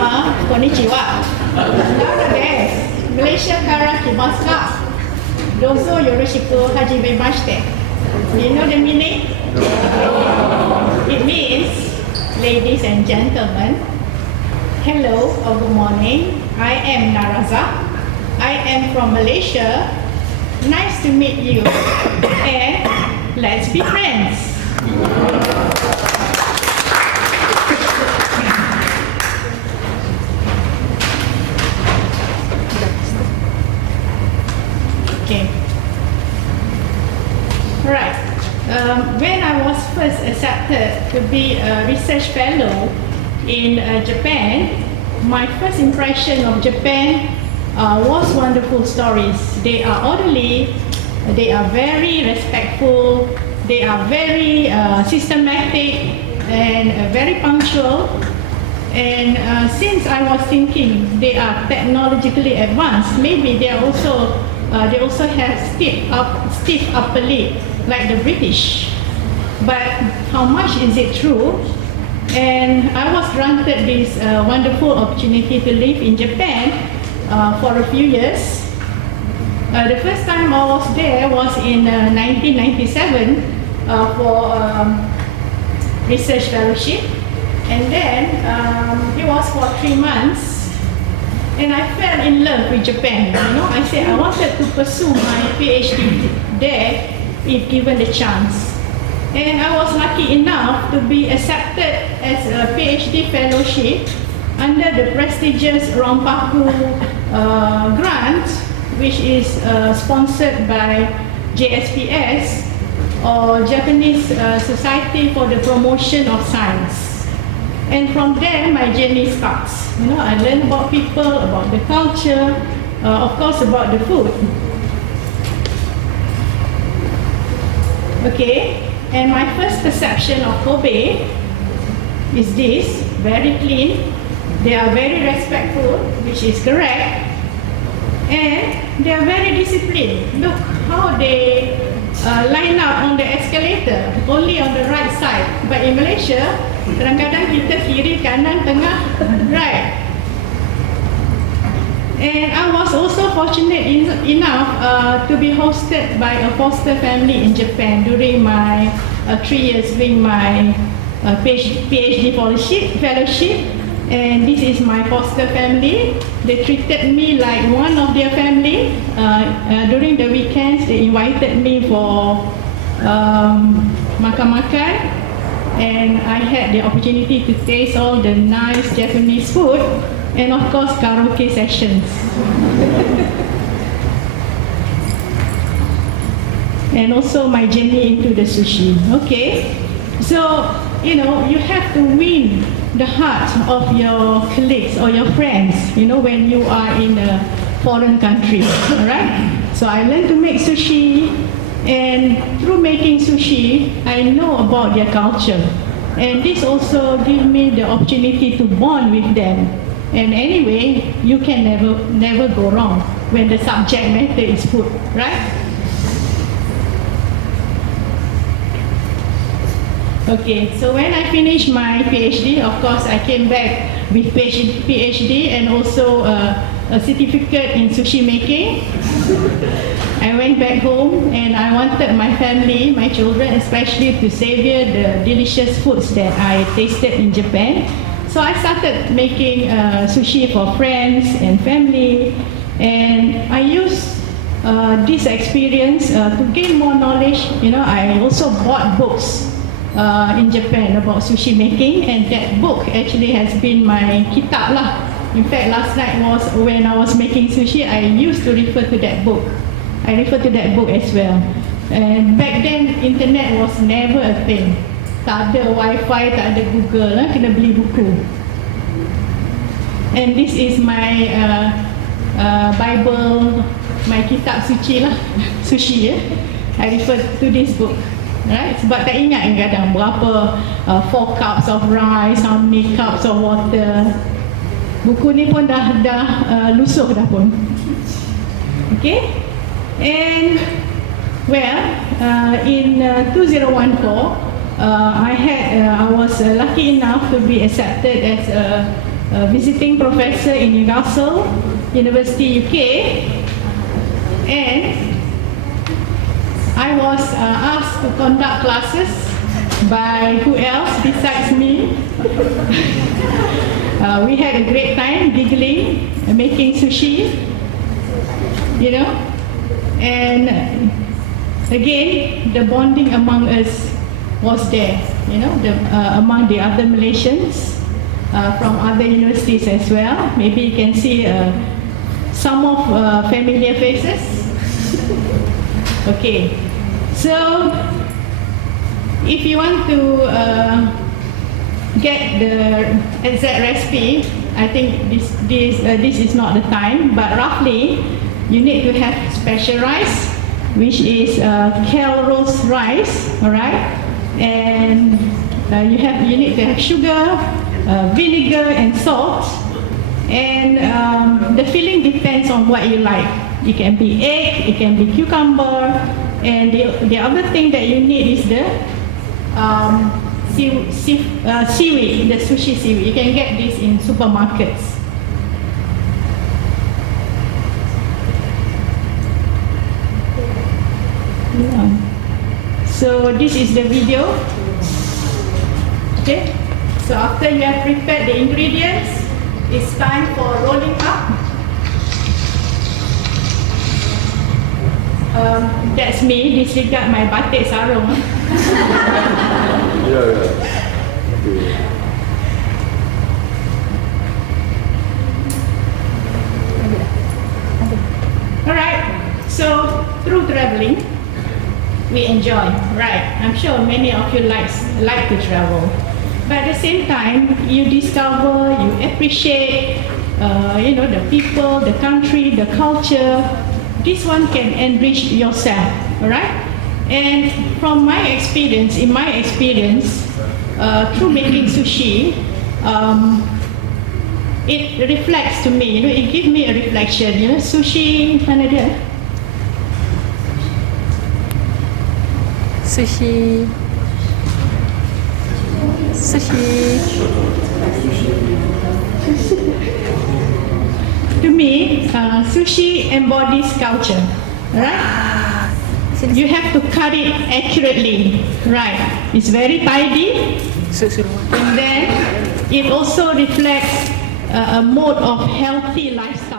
Sama, konnichiwa. Nowadays, Malaysia kara kimasu. Dozo yoroshiku hajimemashite. Do you know the meaning? It means, ladies and gentlemen, hello or good morning. I am Narazah. I am from Malaysia. Nice to meet you. And let's be friends. Okay. Right. When I was first accepted to be a research fellow in Japan, my first impression of Japan was wonderful stories. They are orderly, they are very respectful, they are very systematic and very punctual. And since I was thinking they are technologically advanced, maybe they also have stiff upper lip like the British. But how much is it true? And I was granted this wonderful opportunity to live in Japan for a few years. The first time I was there was in 1997 for research fellowship, and then it was for 3 months, and I fell in love with Japan. You know, I said I wanted to pursue my PhD there if given the chance. And I was lucky enough to be accepted as a PhD fellowship under the prestigious Rompaku grant, which is sponsored by JSPS, or Japanese Society for the Promotion of Science. And from there, my journey starts. You know, I learn about people, about the culture, of course, about the food. Okay, and my first perception of Kobe is this: very clean, they are very respectful, which is correct, and they are very disciplined. Look how they line up on the escalator, only on the right side. But in Malaysia, kadang-kadang kita kiri, kanan, tengah, right. And I was also fortunate enough to be hosted by a foster family in Japan during my 3 years doing my PhD fellowship. And this is my foster family. They treated me like one of their family. During the weekends, they invited me for makan-makan, and I had the opportunity to taste all the nice Japanese food, and of course karaoke sessions. And also my journey into the sushi. Okay, so you know, you have to win the heart of your colleagues or your friends, you know, when you are in a foreign country. All right, so I learned to make sushi, and through making sushi I know about their culture, and this also gives me the opportunity to bond with them. And anyway, you can never go wrong when the subject matter is food, right? Okay, so when I finished my PhD, of course I came back with PhD and also a certificate in sushi making. I went back home and I wanted my family, my children especially, to savor the delicious foods that I tasted in Japan. So I started making sushi for friends and family, and I used this experience to gain more knowledge. You know, I also bought books in Japan about sushi making, and that book actually has been my kitab lah. In fact, last night was when I was making sushi, I used to refer to that book. I refer to that book as well. And back then, internet was never a thing. Tak ada wifi, tak ada Google, kena beli buku. And this is my Bible, my kitab suci lah, sushi. I refer to this book. Right? Sebab tak ingat kadang berapa 4 cups of rice, how many cups of water. Buku ni pun dah lusuh dah pun. Okay? And well, in 2014, I was lucky enough to be accepted as a visiting professor in Newcastle, University, UK, and I was asked to conduct classes by who else besides me. We had a great time giggling, making sushi, you know, and again, the bonding among us was there, you know, among the other Malaysians from other universities as well. Maybe you can see some of familiar faces. Okay, so if you want to get the exact recipe, I think this is not the time, but roughly you need to have special rice, which is kale roast rice, all right, and you need to have sugar, vinegar, and salt, and the filling depends on what you like. It can be egg, it can be cucumber, and the other thing that you need is the seaweed, the sushi seaweed. You can get this in supermarkets. Yeah. So this is the video. Okay. So after you have prepared the ingredients, it's time for rolling up. That's me, disregard my batik sarung. Yeah. Alright, so through traveling, we enjoy, right? I'm sure many of you like to travel. But at the same time, you discover, you appreciate, you know, the people, the country, the culture. This one can enrich yourself, alright? And from my experience, through making sushi, it reflects to me, you know, it gives me a reflection, you know, sushi, mana dia? Sushi. To me, sushi embodies culture, right? You have to cut it accurately, right? It's very tidy, and then it also reflects a mode of healthy lifestyle.